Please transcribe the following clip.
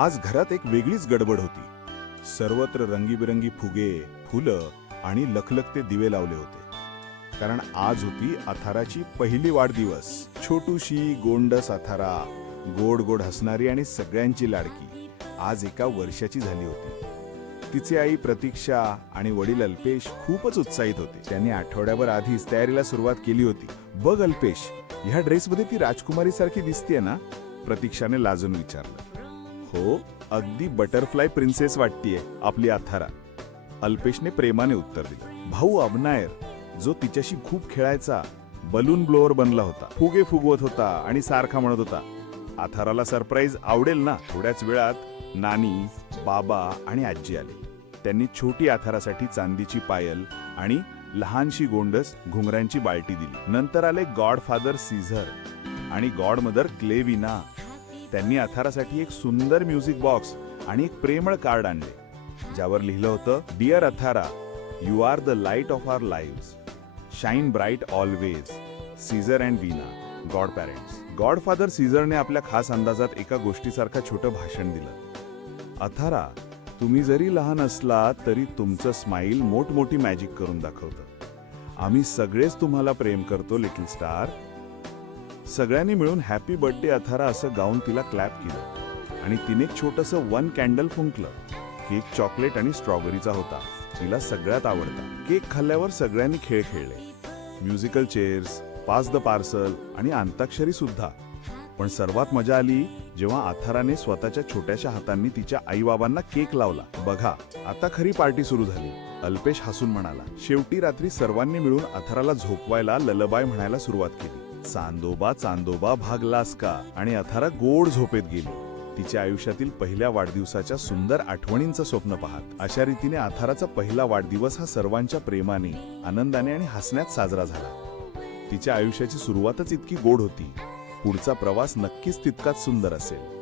आज घरात एक वेगळीच गडबड होती. सर्वत्र रंगीबेरंगी फुगे, फुलं आणि लखलखते दिवे लावले होते. कारण आज होती अथाराची पहिली वाढदिवस. छोटूशी गोंडस अथारा, गोड गोड हसणारी आणि सगळ्यांची लाडकी, आज एका वर्षाची झाली होती. तिचे आई प्रतीक्षा आणि वडील अल्पेश खूपच उत्साहित होते. त्यांनी आठवड्याभर आधीच तयारीला सुरुवात केली होती. बघ अल्पेश, ह्या ड्रेसमध्ये ती राजकुमारी सारखी दिसतेय ना? प्रतीक्षाने लाजून विचारलं. हो, अगदी बटरफ्लाय प्रिन्सेस वाटतीये आपली अथारा, अल्पेशने प्रेमाने उत्तर दिलं. भाऊ अबनायर, जो तिच्याशी खूप खेळायचा, बलून ब्लोअर बनला होता, फुगे फुगवत होता आणि सारखा म्हणत होता, अथाराला सरप्राईज आवडेल ना? थोड्याच वेळात नानी, बाबा आणि आजी आले. त्यांनी छोटी अथारासाठी चांदीची पायल आणि लहानशी गोंडस घुंगरांची बाल्टी दिली. नंतर आले गॉडफादर सीझर आणि गॉडमदर क्लेविना. त्यांनी अथारासाठी एक सुंदर म्युझिक बॉक्स आणि एक प्रेमळ कार्ड आणले, ज्यावर लिहिलं होतं, dear Athara, you are the light of our lives, shine bright always, Caesar and Veena, godparents. Godfather सीझरने आपल्या खास अंदाजात एका गोष्टीसारखं छोटं भाषण दिलं. अथारा, तुम्ही जरी लहान असलात तरी तुमचं स्माईल मोठमोठी मॅजिक करून दाखवतं. आम्ही सगळेच तुम्हाला प्रेम करतो लिटिल स्टार. सगळ्यांनी मिळून हॅपी बर्थडे अथारा असं गाऊन तिला क्लॅप केलं आणि तिने एक छोटंसं 1 कॅन्डल फुंकलं. केक चॉकलेट आणि स्ट्रॉबेरीचा होता, तिला सगळ्यात आवडता. केक खाल्ल्यावर सगळ्यांनी खेळ खेळले, musical chairs, pass the parcel आणि अंताक्षरी सुद्धा. पण सर्वात मजा आली जेव्हा अथाराने स्वतःच्या छोट्याशा हातांनी तिच्या आईबाबांना केक लावला. बघा, आता खरी पार्टी सुरू झाली, अल्पेश हसून म्हणाला. शेवटी रात्री सर्वांनी मिळून अथाराला झोपवायला ललबाय म्हणायला सुरुवात केली. चांदोबा चांदोबा भागलास का, आणि अथारा गोड झोपेत गेली, तिच्या आयुष्यातील पहिल्या वाढदिवसाच्या सुंदर आठवणींचं स्वप्न पाहत. अशा रीतीने अथाराचा पहिला वाढदिवस हा सर्वांच्या प्रेमाने, आनंदाने आणि हसण्यात साजरा झाला. तिच्या आयुष्याची सुरुवातच इतकी गोड होती, पुढचा प्रवास नक्कीच तितकाच सुंदर असेल.